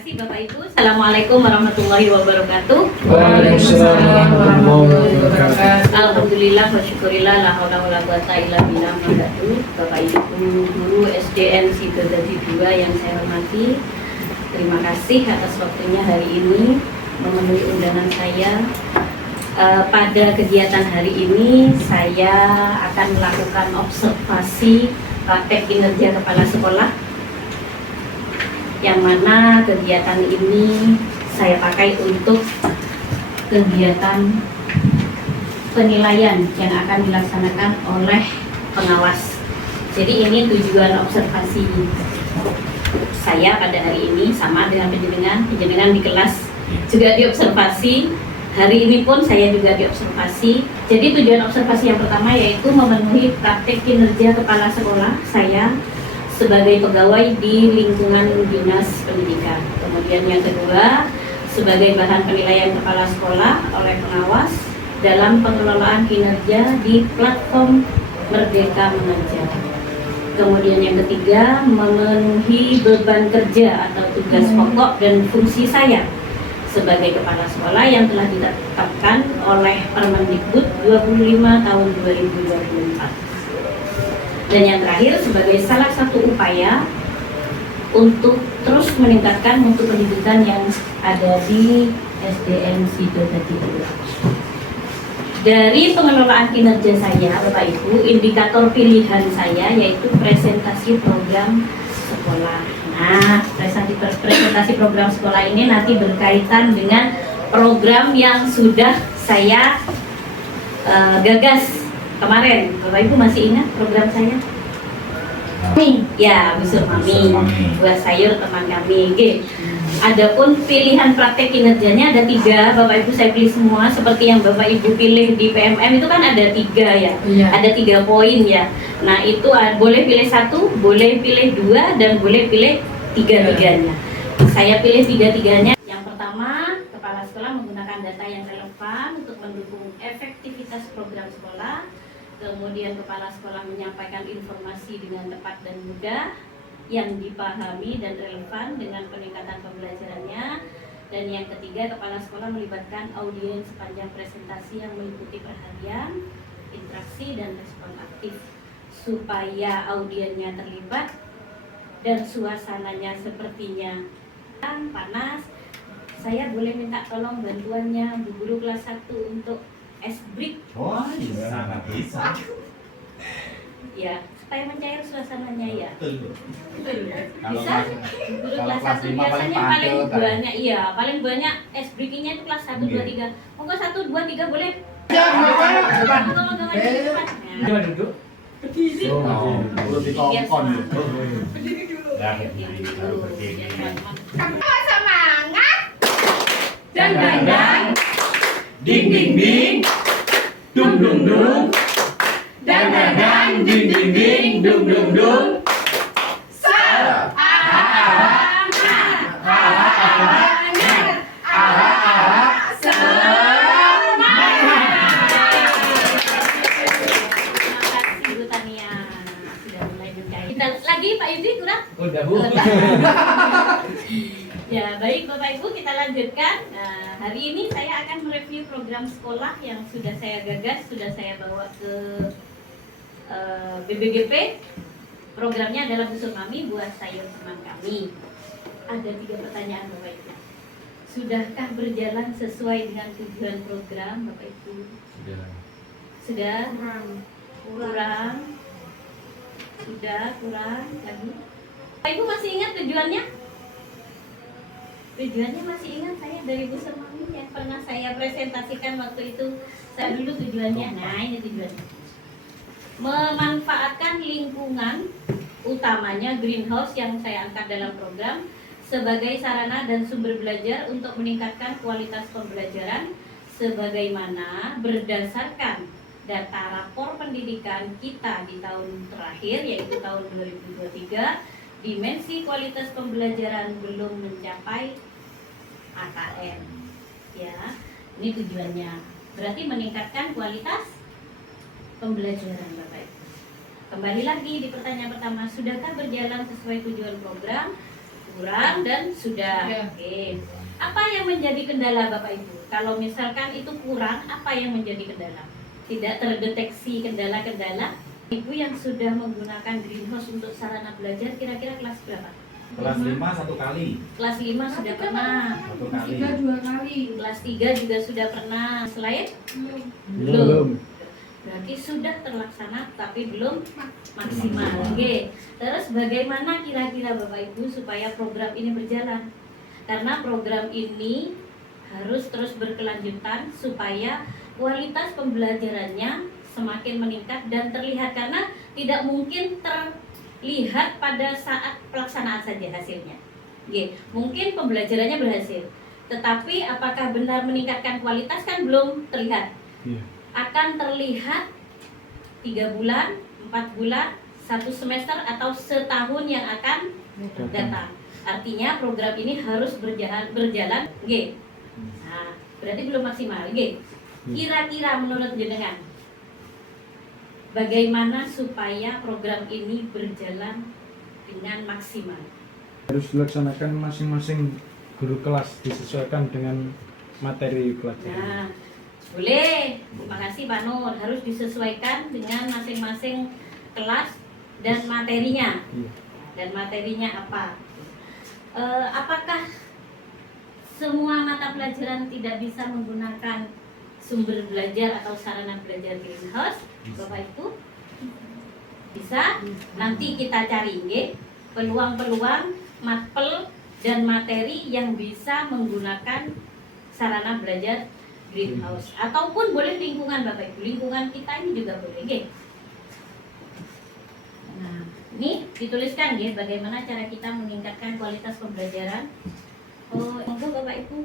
Terima kasih Bapak Ibu. Assalamualaikum warahmatullahi wabarakatuh. Waalaikumsalam warahmatullahi wabarakatuh. Alhamdulillah wa syukurillah la haula wala quwata illa billah. Bapak Ibu guru SDN Sidodadi 2 yang saya hormati, terima kasih atas waktunya hari ini memenuhi undangan saya. Pada kegiatan hari ini saya akan melakukan observasi praktek kinerja kepala sekolah, yang mana kegiatan ini saya pakai untuk kegiatan penilaian yang akan dilaksanakan oleh pengawas. Jadi ini tujuan observasi saya pada hari ini sama dengan penjenengan di kelas juga diobservasi. Hari ini pun saya juga diobservasi. Jadi tujuan observasi yang pertama yaitu memenuhi praktek kinerja kepala sekolah saya sebagai pegawai di lingkungan dinas pendidikan. Kemudian yang kedua, sebagai bahan penilaian kepala sekolah oleh pengawas dalam pengelolaan kinerja di platform Merdeka Mengajar. Kemudian yang ketiga, memenuhi beban kerja atau tugas pokok dan fungsi saya sebagai kepala sekolah yang telah ditetapkan oleh Permendikbud 25 tahun 2024. Dan yang terakhir, sebagai salah satu upaya untuk terus meningkatkan mutu pendidikan yang ada di SDN Sidodadi 2. Dari pengelolaan kinerja saya, Bapak Ibu, indikator pilihan saya yaitu presentasi program sekolah. Nah, presentasi program sekolah ini nanti berkaitan dengan program yang sudah saya gagas kemarin. Bapak Ibu masih ingat program saya? Mami, ya, busur mami, buah sayur teman kami. Oke. Adapun pilihan praktek kinerjanya ada 3, Bapak Ibu saya pilih semua. Seperti yang Bapak Ibu pilih di PMM itu kan ada 3 ya, ada 3 poin ya. Nah itu boleh pilih 1, boleh pilih 2, dan boleh pilih 3-tiganya. Saya pilih 3-tiganya. Yang pertama, kepala sekolah menggunakan data yang relevan untuk mendukung efektivitas program sekolah. Kemudian kepala sekolah menyampaikan informasi dengan tepat dan mudah, yang dipahami dan relevan dengan peningkatan pembelajarannya. Dan yang ketiga, kepala sekolah melibatkan audiens sepanjang presentasi yang meliputi perhatian, interaksi, dan respon aktif supaya audiennya terlibat dan suasananya sepertinya panas. Saya boleh minta tolong bantuannya Bu Guru kelas 1 untuk break. Oh, sangat bisa. Ya, supaya mencair suasananya ya. Betul. Bisa. Guru kelas 1 biasanya paling banyak, iya, paling banyak breakingnya itu kelas 1, 2, 3. Monggo 1, 2, 3 boleh. Monggo cepat. Coba duduk. Berdiri. Perlu ditongkon. Berdiri dulu. Ya, berdiri dulu. Semangat. Dan ding ding ding, dung dung dung, dan ding ding ding, dung dung dung. Lagi Pak Yudi kurang? Udah, Bu. Ya, baik Bapak Ibu, kita lanjutkan. Nah, hari ini saya akan mereview program sekolah yang sudah saya gagas, sudah saya bawa ke BBGP. Programnya adalah busur mami, buah sayur teman kami. Ada 3 pertanyaan Bapak Ibu. Sudahkah berjalan sesuai dengan tujuan program Bapak Ibu? Sudah? Kurang? Sudah? Kurang? Lagi? Bapak Ibu masih ingat tujuannya? Tujuannya masih ingat saya dari Bu Semami yang pernah saya presentasikan waktu itu. Saya dulu tujuannya, nah ini tujuannya. Memanfaatkan lingkungan, utamanya greenhouse yang saya angkat dalam program, sebagai sarana dan sumber belajar untuk meningkatkan kualitas pembelajaran, sebagaimana berdasarkan data rapor pendidikan kita di tahun terakhir, yaitu tahun 2023, dimensi kualitas pembelajaran belum mencapai AKM. Ya, ini tujuannya. Berarti meningkatkan kualitas pembelajaran Bapak Ibu. Kembali lagi di pertanyaan pertama, sudahkah berjalan sesuai tujuan program? kurang dan sudah. Sudah. Oke. Apa yang menjadi kendala Bapak Ibu? Kalau misalkan itu kurang, apa yang menjadi kendala? Tidak terdeteksi kendala-kendala. Ibu yang sudah menggunakan greenhouse untuk sarana belajar kira-kira kelas berapa? Kelas 5 1 kali. Kelas 5 sudah pernah. 1 kali. 3 2 kali. Kelas 3 juga sudah pernah. Selain? Belum. Belum. Berarti sudah terlaksana tapi belum maksimal. Oke. Terus bagaimana kira-kira Bapak Ibu supaya program ini berjalan? Karena program ini harus terus berkelanjutan supaya kualitas pembelajarannya semakin meningkat dan terlihat, karena tidak mungkin terlihat pada saat pelaksanaan saja hasilnya. Oke. Mungkin pembelajarannya berhasil, tetapi apakah benar meningkatkan kualitas kan belum terlihat. Akan terlihat 3 bulan, 4 bulan, 1 semester atau setahun yang akan datang. Artinya program ini harus berjalan. Oke. Nah, berarti belum maksimal. Oke. Kira-kira menurut jenengan bagaimana supaya program ini berjalan dengan maksimal? Harus dilaksanakan masing-masing guru kelas, disesuaikan dengan materi pelajaran. Nah, boleh. Terima kasih Pak Nur. Harus disesuaikan dengan masing-masing kelas dan materinya. Iya. Dan materinya apa? Apakah semua mata pelajaran tidak bisa menggunakan sumber belajar atau sarana belajar greenhouse? Bapak Ibu? Bisa? Nanti kita cari nggih, peluang-peluang matpel dan materi yang bisa menggunakan sarana belajar greenhouse, ataupun boleh lingkungan Bapak Ibu, lingkungan kita ini juga boleh nggih. Nah, ini dituliskan nggih bagaimana cara kita meningkatkan kualitas pembelajaran. Monggo Bapak Ibu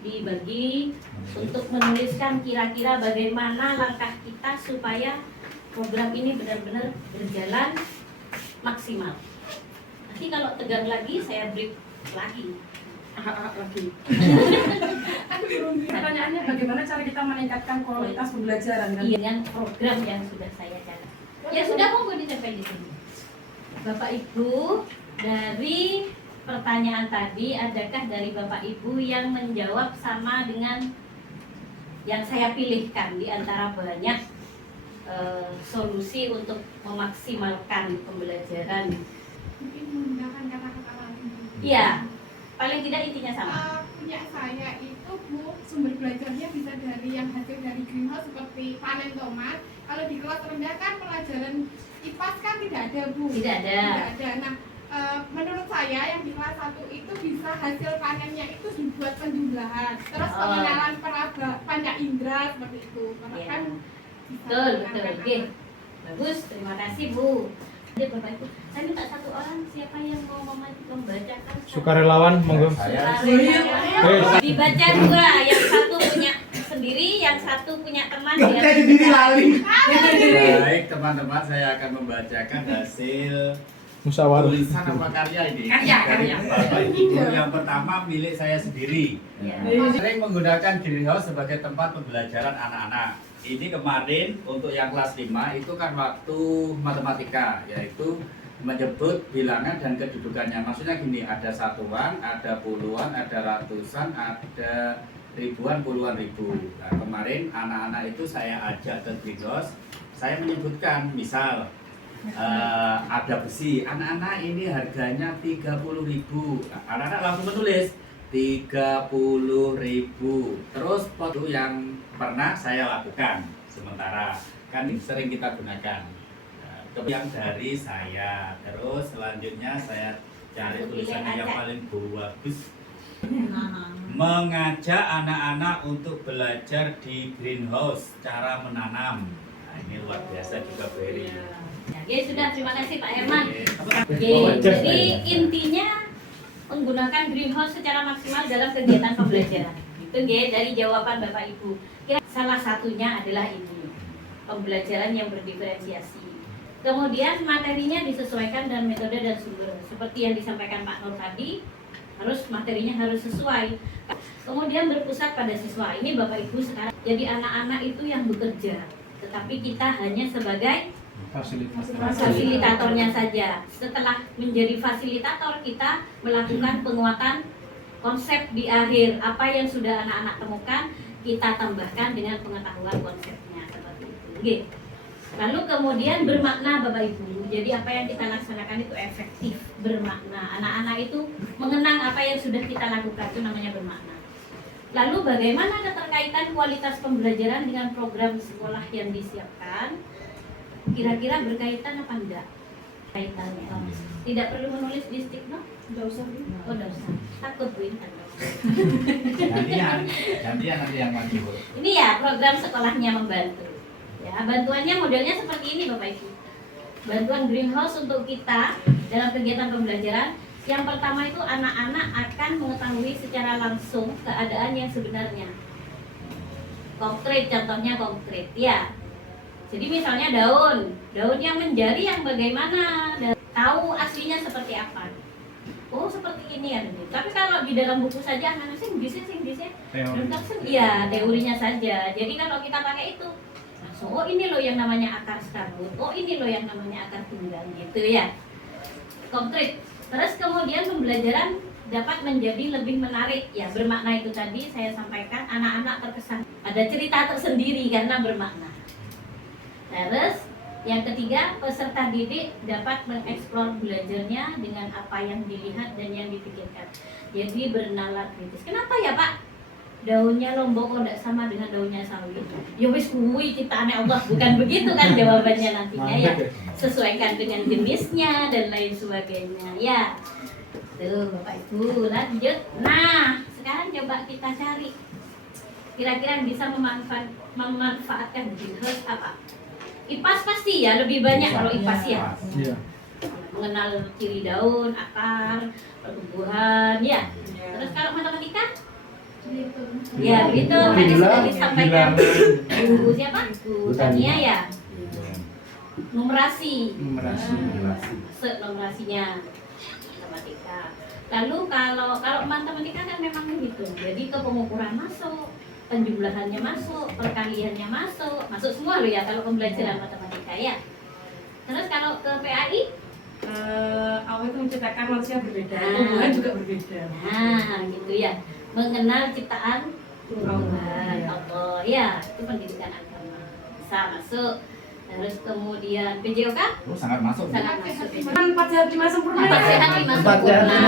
dibagi untuk menuliskan kira-kira bagaimana langkah kita supaya program ini benar-benar berjalan maksimal. Nanti kalau tegang lagi saya brief lagi. lagi. Pertanyaannya bagaimana cara kita meningkatkan kualitas pembelajaran kan? Dengan program yang sudah saya catat. Ya sudah, monggo ditempel di sini. Bapak Ibu, dari pertanyaan tadi, adakah dari Bapak Ibu yang menjawab sama dengan yang saya pilihkan di antara banyak solusi untuk memaksimalkan pembelajaran? Mungkin menggunakan kata-kata lain. Iya, paling tidak intinya sama. Punya saya itu Bu, sumber belajarnya bisa dari yang hasil dari greenhouse seperti panen tomat. Kalau di kelas rendah kan pelajaran IPAS kan tidak ada Bu. Tidak ada. Tidak ada. Nah, menurut saya yang di kelas 1 itu bisa hasil panennya itu dibuat penjumlahan. Terus pengenalan peraba panca indera seperti itu. Karena Iya. kan bisa Betul, menggunakan oke. Bagus, terima kasih Bu. Jadi Bapak Ibu, saya minta satu orang siapa yang mau membacakan. Sukarelawan, monggo. Saya Sukarelawan. Dibaca dua, yang satu punya sendiri, yang satu punya teman. Kayak diri lali. Baik teman-teman, saya akan membacakan hasil Musyawarah. tulisan apa karya ini Karya. dari Bapak Ibu. Yang pertama milik saya sendiri. Ya. Sering menggunakan greenhouse sebagai tempat pembelajaran anak-anak. Ini kemarin untuk yang kelas 5 itu kan waktu matematika, yaitu menyebut bilangan dan kedudukannya. Maksudnya gini, ada satuan, ada puluhan, ada ratusan, ada ribuan, puluhan ribu. Nah, kemarin anak-anak itu saya ajak ke greenhouse, saya menyebutkan misal ada besi, anak-anak ini harganya 30.000. Anak-anak langsung menulis 30.000. Terus foto yang pernah saya lakukan sementara kan sering kita gunakan. Yang dari saya, terus selanjutnya saya cari tulisannya yang paling bagus. Mengajak anak-anak untuk belajar di greenhouse, cara menanam. Nah, ini luar biasa juga Ferry. Ya sudah, terima kasih Pak Herman. Oke. Jadi intinya menggunakan greenhouse secara maksimal dalam kegiatan pembelajaran. Itu dari jawaban Bapak Ibu. Kira salah satunya adalah ini, pembelajaran yang berdiferensiasi. Kemudian materinya disesuaikan dengan metode dan sumber. Seperti yang disampaikan Pak Nur tadi, harus materinya harus sesuai. Kemudian berpusat pada siswa. Ini Bapak Ibu sekarang jadi anak-anak itu yang bekerja, tetapi kita hanya sebagai fasilitatornya saja. Setelah menjadi fasilitator, kita melakukan penguatan konsep di akhir. Apa yang sudah anak-anak temukan, kita tambahkan dengan pengetahuan konsepnya seperti itu. Oke. Lalu kemudian bermakna Bapak Ibu. Jadi apa yang kita laksanakan itu efektif, bermakna. Anak-anak itu mengenang apa yang sudah kita lakukan, itu namanya bermakna. Lalu bagaimana keterkaitan kualitas pembelajaran dengan program sekolah yang disiapkan? Kira-kira berkaitan apa enggak? Kaitannya. Tidak perlu menulis di sticknote? Enggak usah. Oh, enggak usah. Takut Win. Gantian nanti yang maju. Ini ya program sekolahnya membantu. Ya, bantuannya modelnya seperti ini Bapak Ibu. Bantuan greenhouse untuk kita dalam kegiatan pembelajaran. Yang pertama itu anak-anak akan mengetahui secara langsung keadaan yang sebenarnya. Konkret, contohnya konkret ya. Jadi misalnya daun yang menjadi yang bagaimana, tahu aslinya seperti apa. Oh seperti ini ya. Tapi kalau di dalam buku saja anak-anak sih bisa. Iya teorinya saja. Jadi kalau kita pakai itu, langsung oh ini loh yang namanya akar skarbut, oh ini loh yang namanya akar tunggal gitu ya. Konkret. Terus kemudian pembelajaran dapat menjadi lebih menarik ya, bermakna itu tadi saya sampaikan anak-anak terkesan ada cerita tersendiri karena bermakna. Terus yang ketiga, peserta didik dapat mengeksplor belajarnya dengan apa yang dilihat dan yang dipikirkan. Jadi bernalar kritis. Kenapa ya Pak? Daunnya lombok kok tidak sama dengan daunnya sawi? Ya wis kuwi ciptaane Allah, bukan begitu kan jawabannya nantinya ya. Sesuaikan dengan jenisnya dan lain sebagainya ya. Tuh Bapak Ibu lanjut. Nah sekarang coba kita cari kira-kira bisa memanfaatkan greenhouse apa? IPAS pasti ya lebih banyak kalau IPAS ya. Iya. Mengenal ciri daun, akar, pertumbuhan ya. Terus kalau matematika? Ya begitu, tadi sudah disampaikan Bu siapa? Bu Tania ya. Numerasi. Numerasinya matematika. Lalu kalau matematika kan memang menghitung. Jadi ke pengukuran masuk, penjumlahannya masuk, perkaliannya masuk semua loh ya kalau pembelajaran matematika ya. Terus kalau ke PAI? Allah itu menciptakan manusia berbeda, tumbuhan juga berbeda. Nah, gitu ya. Mengenal ciptaan Tuhan Allah ya, itu pendidikan agama bisa masuk. Terus kemudian PJOK? Oh, sangat masuk. Sangat masuk. Kan 4 sehat 5 sempurna. 4 sehat 5 sempurna.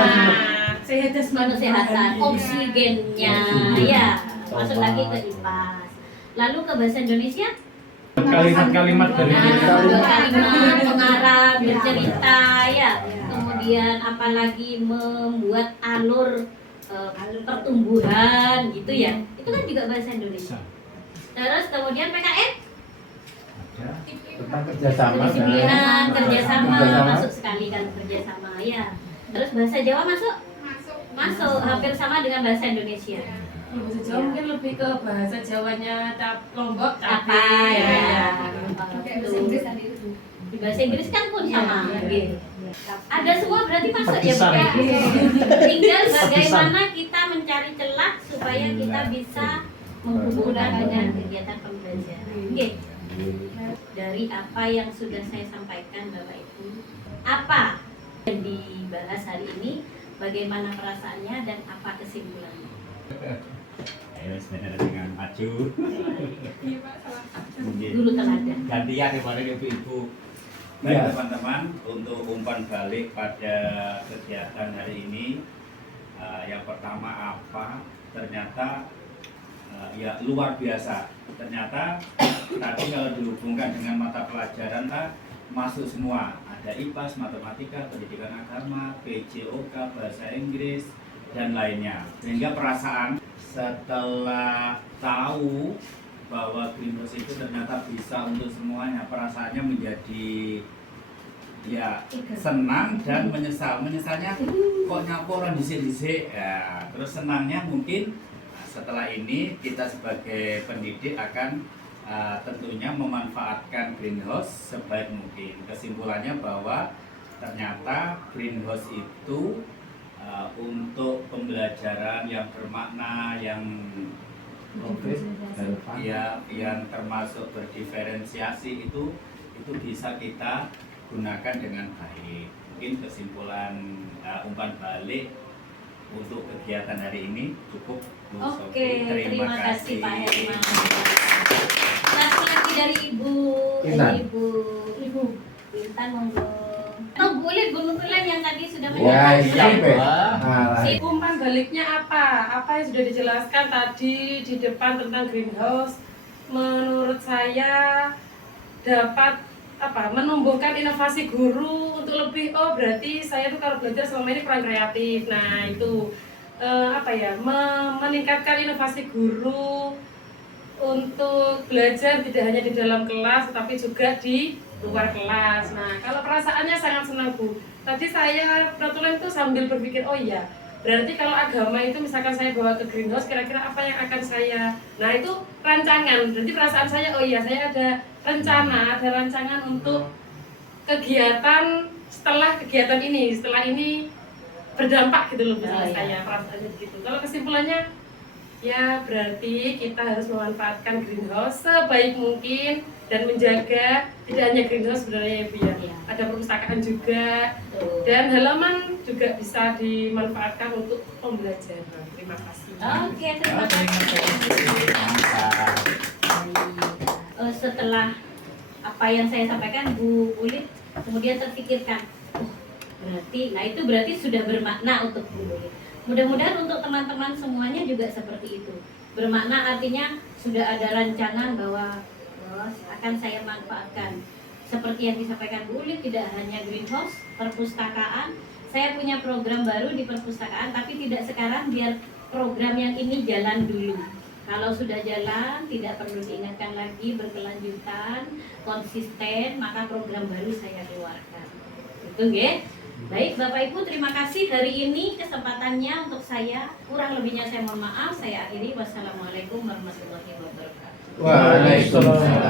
Sehat jasmani Kesehatan, oksigennya ya. Masuk lagi ke IPAS. Lalu ke bahasa Indonesia? Kalimat-kalimat dari Kalimat, pengarang, bercerita ya. Kemudian apalagi membuat alur pertumbuhan gitu ya. Itu kan juga bahasa Indonesia. Terus kemudian PKN? Tentang kerjasama. Kedisiplinan, kerjasama masuk sekali kan kerjasama ya. Terus bahasa Jawa masuk? Masuk, hampir sama dengan bahasa Indonesia. Bahasa Jawa mungkin lebih ke bahasa Jawanya Lombok, Apa Capai ya? Bahasa Inggris tadi itu. Di bahasa Inggris kan pun sama. Iya. Gitu. Ada semua berarti masuk ya Bu Perpisahan. ya. Tinggal bagaimana kita mencari celah supaya kita bisa menghubungkan dengan kegiatan pembelajaran. Oke. Dari apa yang sudah saya sampaikan Bapak Ibu, apa yang dibahas hari ini, bagaimana perasaannya dan apa kesimpulannya? Ayo sebenarnya dengan maju. Iya Pak, salah. Guru teladan. Gantian kemarin ibu-ibu. Baik teman-teman, untuk umpan balik pada kegiatan hari ini, yang pertama apa? Ternyata ya luar biasa. Ternyata tadi kalau dihubungkan dengan mata pelajaran masuk semua. Ada IPAS, matematika, pendidikan agama, PJOK, bahasa Inggris dan lainnya. Sehingga perasaan setelah tahu bahwa greenhouse itu ternyata bisa untuk semuanya, perasaannya menjadi ya senang dan menyesal. Menyesalnya kok nyapu orang disik-disik ya. Terus senangnya mungkin setelah ini kita sebagai pendidik akan tentunya memanfaatkan greenhouse sebaik mungkin. Kesimpulannya bahwa ternyata greenhouse itu untuk pembelajaran yang bermakna, yang ya, yang termasuk berdiferensiasi itu itu bisa kita gunakan dengan baik. Mungkin kesimpulan umpan balik untuk kegiatan hari ini cukup. Bu Oke, Sofi. terima kasih Pak Herman. Satu lagi dari Ibu. Intan. Ibu Intan monggo. Oh, boleh kebetulan yang tadi sudah Ya, menyampaikan. sampai. Si Umpan baliknya apa? Apa yang sudah dijelaskan tadi di depan tentang greenhouse, menurut saya dapat menumbuhkan inovasi guru untuk lebih berarti saya tuh kalau belajar selama ini kurang kreatif. Nah itu meningkatkan inovasi guru untuk belajar tidak hanya di dalam kelas tetapi juga di luar kelas. Nah kalau perasaannya sangat senang Bu. Tadi saya kebetulan itu sambil berpikir oh iya berarti kalau agama itu misalkan saya bawa ke greenhouse kira-kira apa yang akan saya. Nah itu rancangan. Berarti perasaan saya oh iya saya ada rancangan untuk kegiatan setelah ini berdampak gitu loh misalnya saya perasaannya gitu. Kalau kesimpulannya ya berarti kita harus memanfaatkan greenhouse sebaik mungkin dan menjaga tidak hanya greenhouse sebenarnya ya Bu ya. Iya. Ada perpustakaan juga Tuh. dan halaman juga bisa dimanfaatkan untuk pembelajaran. Terima kasih. Oke, terima kasih. Setelah apa yang saya sampaikan Bu Ulit kemudian terpikirkan berarti sudah bermakna untuk Bu Ulit. Mudah-mudahan untuk teman-teman semuanya juga seperti itu. Bermakna artinya sudah ada rancangan bahwa akan saya manfaatkan. Seperti yang disampaikan Bu Ulit, tidak hanya greenhouse, perpustakaan. Saya punya program baru di perpustakaan, tapi tidak sekarang, biar program yang ini jalan dulu. Kalau sudah jalan, tidak perlu diingatkan lagi, berkelanjutan, konsisten, maka program baru saya keluarkan. Itu ya. Baik Bapak Ibu, terima kasih hari ini kesempatannya untuk saya. Kurang lebihnya saya mohon maaf. Saya akhiri. Wassalamualaikum warahmatullahi wabarakatuh. Waalaikumsalam.